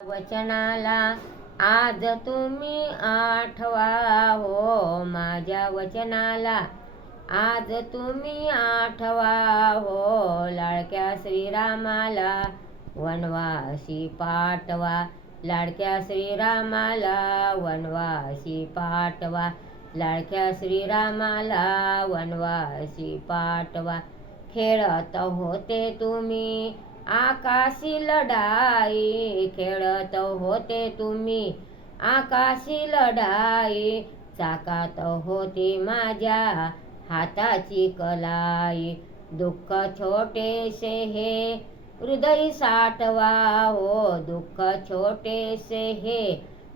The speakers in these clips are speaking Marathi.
वचनाला आज तुम्ही आठवा हो, माझ्या वचनाला आज तुम्ही आठवा हो. लाडक्या श्रीरामाला वनवासी पाठवा, लाडक्या श्रीरामाला वनवासी पाठवा, लाडक्या श्रीरामाला वनवासी पाठवा. खेळत होते तुम्ही आकाशी लढाई, खेळत होते तुम्ही आकाशी लढाई, चाकात होती माझ्या हाताची कलाई. दुःख छोटेसे हे हृदय साठवा हो, दुःख छोटेसे हे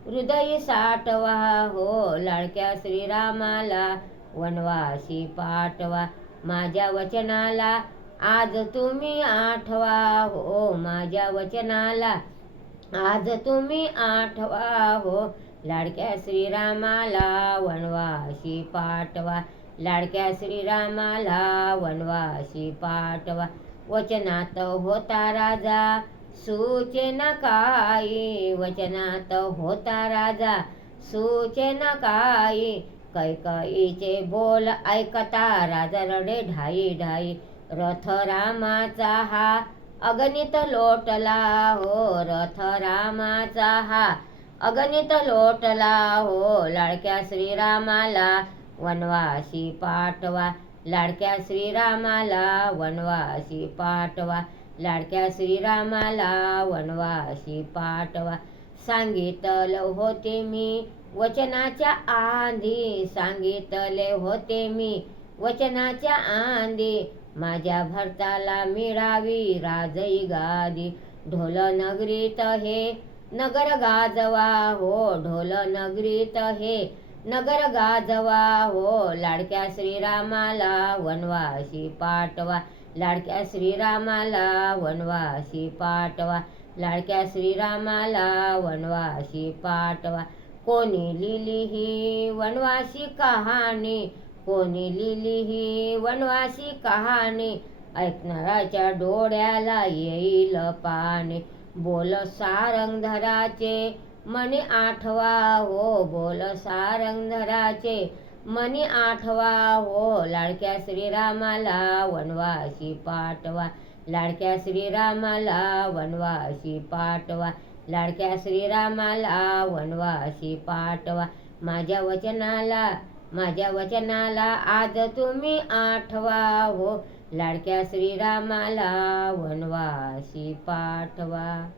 हृदय साठवा हो. लाडक्या श्रीरामाला वनवासी पाठवा, माझ्या वचनाला आज तुम्ही आठवा हो, माझ्या वचनाला आज तुम्ही आठवा हो. लाडक्या श्रीरामाला वनवासी पाठवा, लाडक्या श्रीरामाला वनवासी पाठवा. वचनात होता राजा सूचेन काही, वचनात होता राजा सूचेन काही, कैकईचे बोल ऐकता राजा रडे ढाई ढाई. रथ रामाचा हा अगणित लोटला हो, रथ रामाचा हा अगणित लोटला हो. लाडक्या श्रीरामाला वनवासी पाठवा, लाडक्या श्रीरामाला वनवासी पाठवा, लाडक्या श्रीरामाला वनवासी पाठवा. सांगितले होते मी वचनाच्या आधी, सांगितले होते मी वचनाच्या आधी, माझ्या भरताला मिळावी राजई गादी. ढोल नगरीत हे नगर गाजवा हो, ढोल नगरीत हे नगर गाजवा हो. लाडक्या श्रीरामाला वनवासी पाठवा, लाडक्या श्रीरामाला वनवासी पाठवा, लाडक्या श्रीरामाला वनवासी पाठवा. कोणी लिहिली ही वनवासी कहाणी, कोणी लिहिली ही वनवासी कहाणी, ऐकणाऱ्याच्या डोळ्याला येईल पाणी. बोल सारंगधराचे मनी आठवा हो, बोल सारंगधराचे मनी आठवा हो. लाडक्या श्रीरामाला वनवासी पाठवा, लाडक्या श्रीरामाला वनवासी पाठवा, लाडक्या श्रीरामाला वनवासी पाठवा. माझ्या वचनाला आज तुम्ही आठवा हो, लाडक्या श्रीरामाला वनवासी पाठवा.